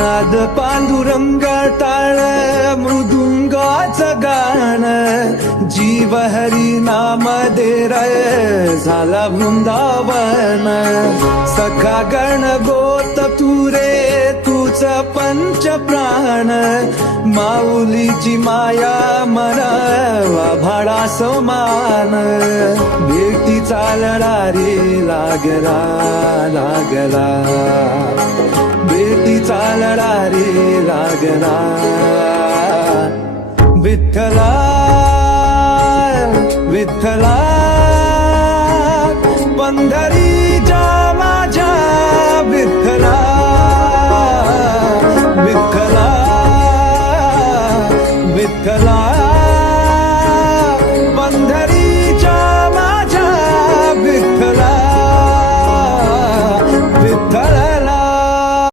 नाद पांडुरंग टाळ मृदुंगाचं गाण जीव हरी नाम दे रे झाला वृंदावन सखा गण गोत तुरे तुझ पंच प्राण माऊलीची माया मरा भाडा समान भेटी चालला रे लागला लागला भेटी चालला रे लागला विठ्ठला